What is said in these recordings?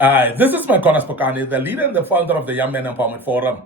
Hi, this is Micornus Phokane, the leader and the founder of the Young Men Empowerment Forum.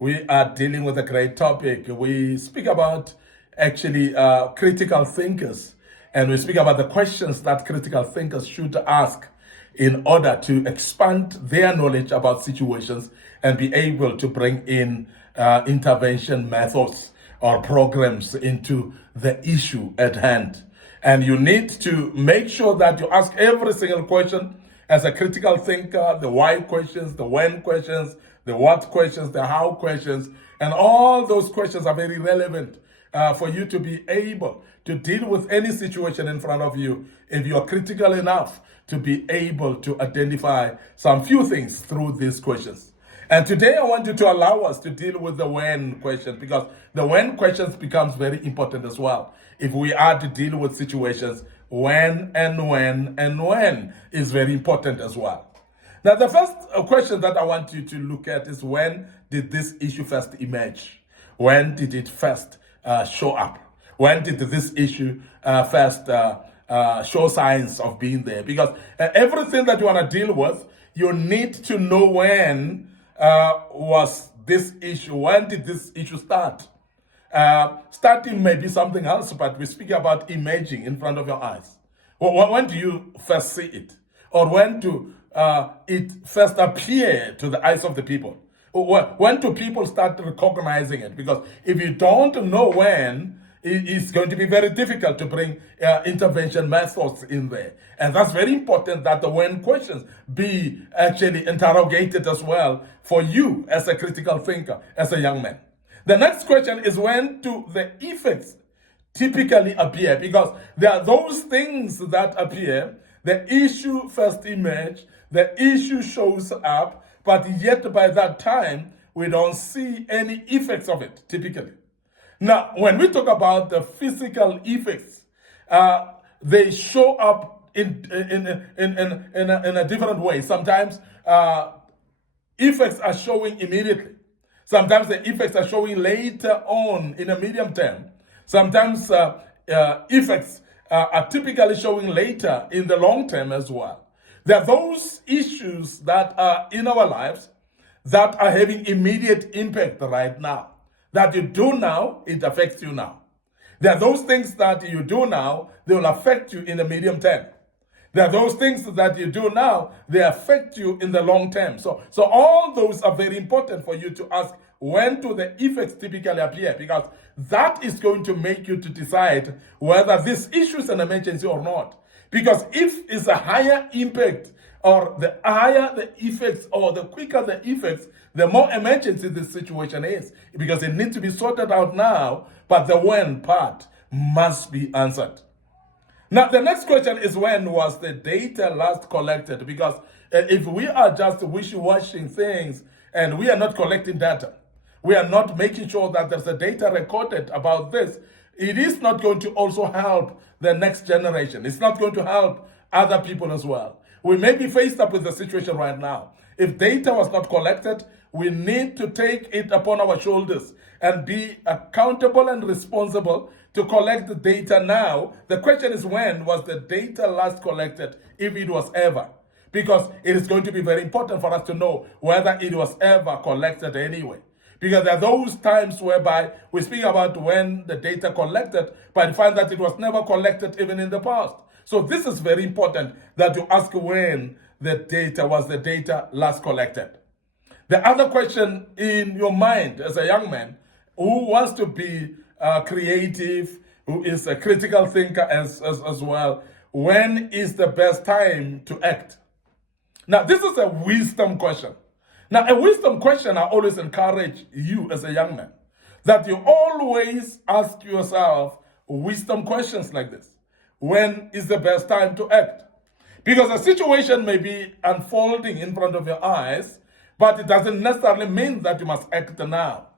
We are dealing with a great topic. We speak about critical thinkers, and we speak about the questions that critical thinkers should ask in order to expand their knowledge about situations and be able to bring in intervention methods or programs into the issue at hand. And you need to make sure that you ask every single question as a critical thinker, the why questions, the when questions, the what questions, the how questions, and all those questions are very relevant for you to be able to deal with any situation in front of you if you are critical enough to be able to identify some few things through these questions. And today I want you to allow us to deal with the when question, because the when questions becomes very important as well. If we are to deal with situations, when is very important as well. Now, the first question that I want you to look at is, when did this issue first emerge? When did it first show up? When did this issue first show signs of being there? Because everything that you want to deal with, you need to know when was this issue, when did this issue start? Starting may be something else, but we speak about emerging in front of your eyes. When do you first see it? Or when do it first appear to the eyes of the people? When do people start recognizing it? Because if you don't know when, it's going to be very difficult to bring intervention methods in there. And that's very important, that the when questions be actually interrogated as well for you as a critical thinker, as a young man. The next question is, when do the effects typically appear? Because there are those things that appear, the issue first emerge, the issue shows up, but yet by that time, we don't see any effects of it, typically. Now, when we talk about the physical effects, they show up in a different way. Sometimes effects are showing immediately. Sometimes the effects are showing later on in a medium term. Sometimes effects are typically showing later in the long term as well. There are those issues that are in our lives that are having immediate impact right now. That you do now, it affects you now. There are those things that you do now, they will affect you in the medium term. There are those things that you do now, they affect you in the long term. So all those are very important for you to ask, when do the effects typically appear? Because that is going to make you to decide whether this issue is an emergency or not. Because if it's a higher impact, or the higher the effects, or the quicker the effects, the more emergency the situation is. Because it needs to be sorted out now, but the when part must be answered. Now, the next question is, when was the data last collected? Because if we are just wishy-washy things and we are not collecting data, we are not making sure that there's a data recorded about this, it is not going to also help the next generation. It's not going to help other people as well. We may be faced up with the situation right now. If data was not collected, we need to take it upon our shoulders and be accountable and responsible to collect the data now. The question is, when was the data last collected, if it was ever? Because it is going to be very important for us to know whether it was ever collected anyway. Because there are those times whereby we speak about when the data collected, but find that it was never collected even in the past. So this is very important, that you ask when the data last collected. The other question in your mind as a young man who wants to be creative, who is a critical thinker as well, when is the best time to act? Now, this is a wisdom question. Now, a wisdom question, I always encourage you as a young man, that you always ask yourself wisdom questions like this. When is the best time to act? Because a situation may be unfolding in front of your eyes, but it doesn't necessarily mean that you must act now.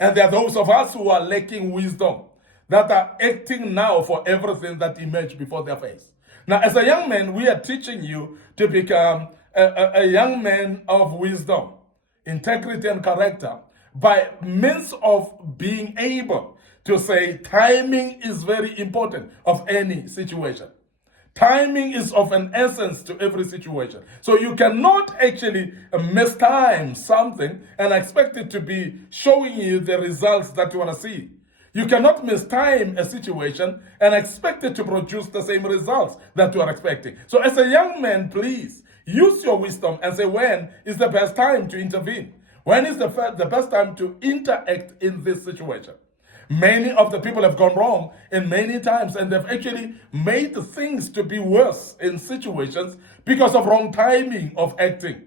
And there are those of us who are lacking wisdom, that are acting now for everything that emerges before their face. Now, as a young man, we are teaching you to become a young man of wisdom, integrity, and character, by means of being able to say timing is very important of any situation. Timing is of an essence to every situation. So you cannot actually mistime something and expect it to be showing you the results that you want to see. You cannot mistime a situation and expect it to produce the same results that you are expecting. So as a young man, please use your wisdom and say, when is the best time to intervene? When is the best time to interact in this situation? Many of the people have gone wrong in many times, and they've actually made things to be worse in situations because of wrong timing of acting.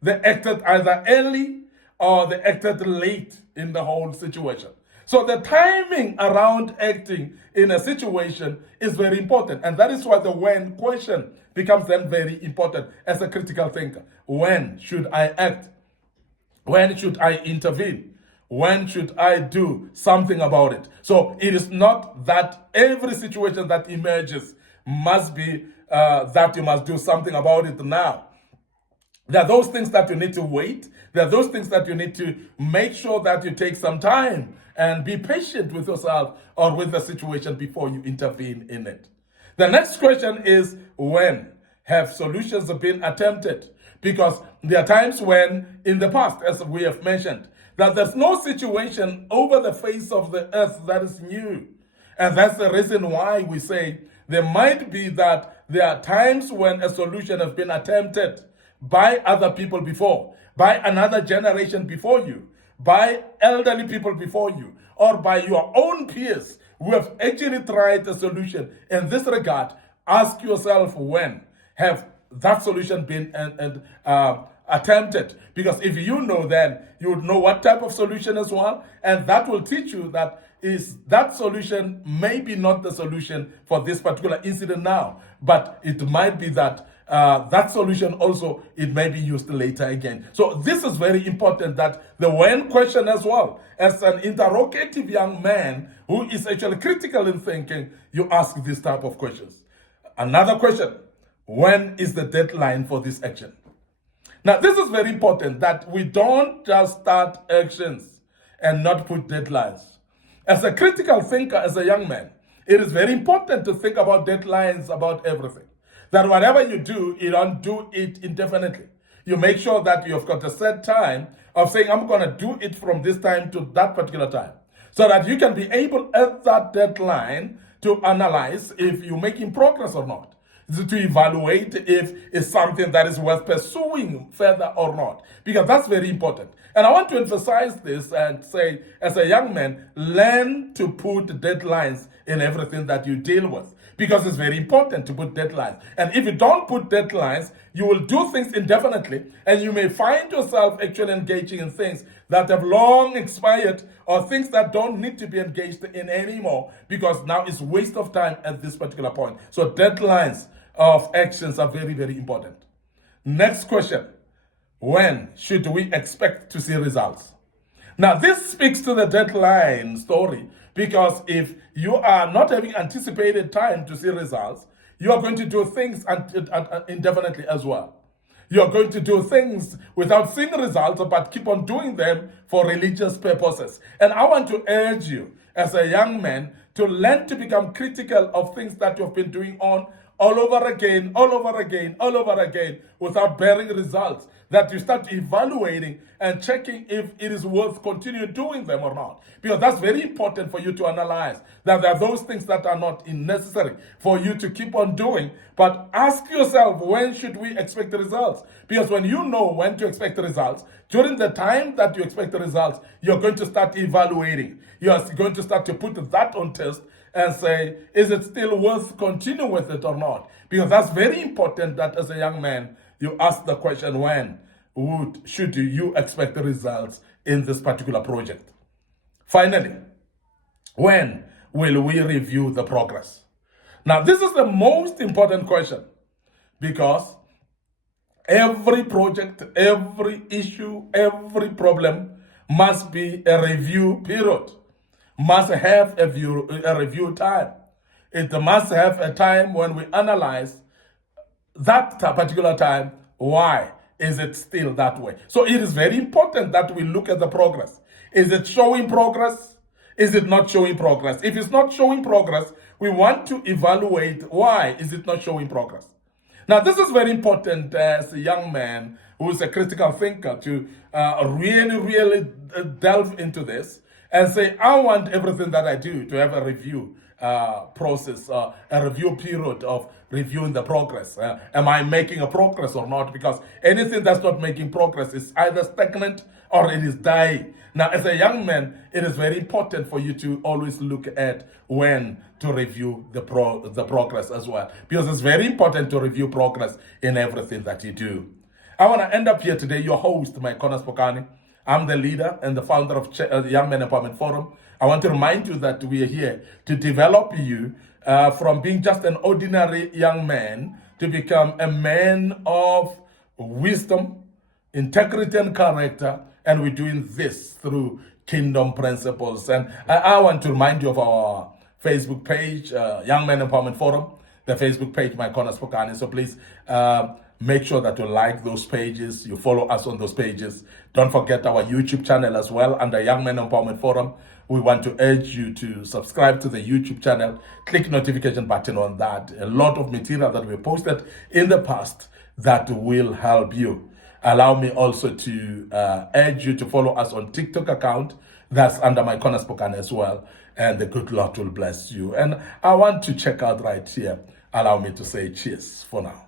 They acted either early or they acted late in the whole situation. So the timing around acting in a situation is very important. And that is why the when question becomes then very important as a critical thinker. When should I act? When should I intervene? When should I do something about it? So it is not that every situation that emerges must be that you must do something about it now. There are those things that you need to wait. There are those things that you need to make sure that you take some time and be patient with yourself or with the situation before you intervene in it. The next question is, when have solutions been attempted? Because there are times when, in the past, as we have mentioned, that there's no situation over the face of the earth that is new. And that's the reason why we say there might be that there are times when a solution has been attempted by other people before, by another generation before you, by elderly people before you, or by your own peers who have actually tried a solution. In this regard, ask yourself, when have that solution been attempted? Because if you know, then you would know what type of solution as well, and that will teach you that is that solution maybe not the solution for this particular incident now, but it might be that that solution also, it may be used later again. So this is very important, that the when question as well, as an interrogative young man who is actually critical in thinking, you ask this type of questions. Another question: when is the deadline for this action? Now, this is very important, that we don't just start actions and not put deadlines. As a critical thinker, as a young man, it is very important to think about deadlines about everything. That whatever you do, you don't do it indefinitely. You make sure that you've got a set time of saying, I'm going to do it from this time to that particular time. So that you can be able at that deadline to analyze if you're making progress or not, to evaluate if it's something that is worth pursuing further or not, because that's very important. And I want to emphasize this and say, as a young man, learn to put deadlines in everything that you deal with, because it's very important to put deadlines. And if you don't put deadlines, you will do things indefinitely, and you may find yourself actually engaging in things that have long expired, or things that don't need to be engaged in anymore, because now it's waste of time at this particular point. So deadlines of actions are very, very important. Next question: when should we expect to see results? Now, this speaks to the deadline story, because if you are not having anticipated time to see results, you are going to do things indefinitely as well. You're going to do things without seeing results, but keep on doing them for religious purposes. And I want to urge you, as a young man, to learn to become critical of things that you've been doing all over again, without bearing results. That you start evaluating and checking if it is worth continuing doing them or not. Because that's very important for you to analyze. That there are those things that are not necessary for you to keep on doing. But ask yourself, when should we expect the results? Because when you know when to expect the results, during the time that you expect the results, you're going to start evaluating. You're going to start to put that on test and say, is it still worth continuing with it or not? Because that's very important, that as a young man, you ask the question, when should you expect the results in this particular project? Finally, when will we review the progress? Now, this is the most important question, because every project, every issue, every problem must be a review period, must have a review time. It must have a time when we analyze that particular time. Why is it still that way? So it is very important that we look at the progress. Is it showing progress? Is it not showing progress? If it's not showing progress, we want to evaluate why is it not showing progress. Now, this is very important as a young man who is a critical thinker to really delve into this and say, I want everything that I do to have a review process, a review period of reviewing the progress. Am I making a progress or not? Because anything that's not making progress is either stagnant or it is dying. Now, as a young man, it is very important for you to always look at when to review the progress as well, because it's very important to review progress in everything that you do. I want to end up here today, your host, Micornus Phokane. I'm the leader and the founder of the Young Men Empowerment Forum. I want to remind you that we are here to develop you from being just an ordinary young man to become a man of wisdom, integrity, and character. And we're doing this through kingdom principles. And I want to remind you of our Facebook page, Young Men Empowerment Forum, the Facebook page, Micornus Phokane. So please make sure that you like those pages, you follow us on those pages. Don't forget our YouTube channel as well under Young Men Empowerment Forum. We want to urge you to subscribe to the YouTube channel, click notification button on that. A lot of material that we posted in the past that will help you. Allow me also to urge you to follow us on TikTok account. That's under Micornus Phokane as well. And the good Lord will bless you. And I want to check out right here. Allow me to say cheers for now.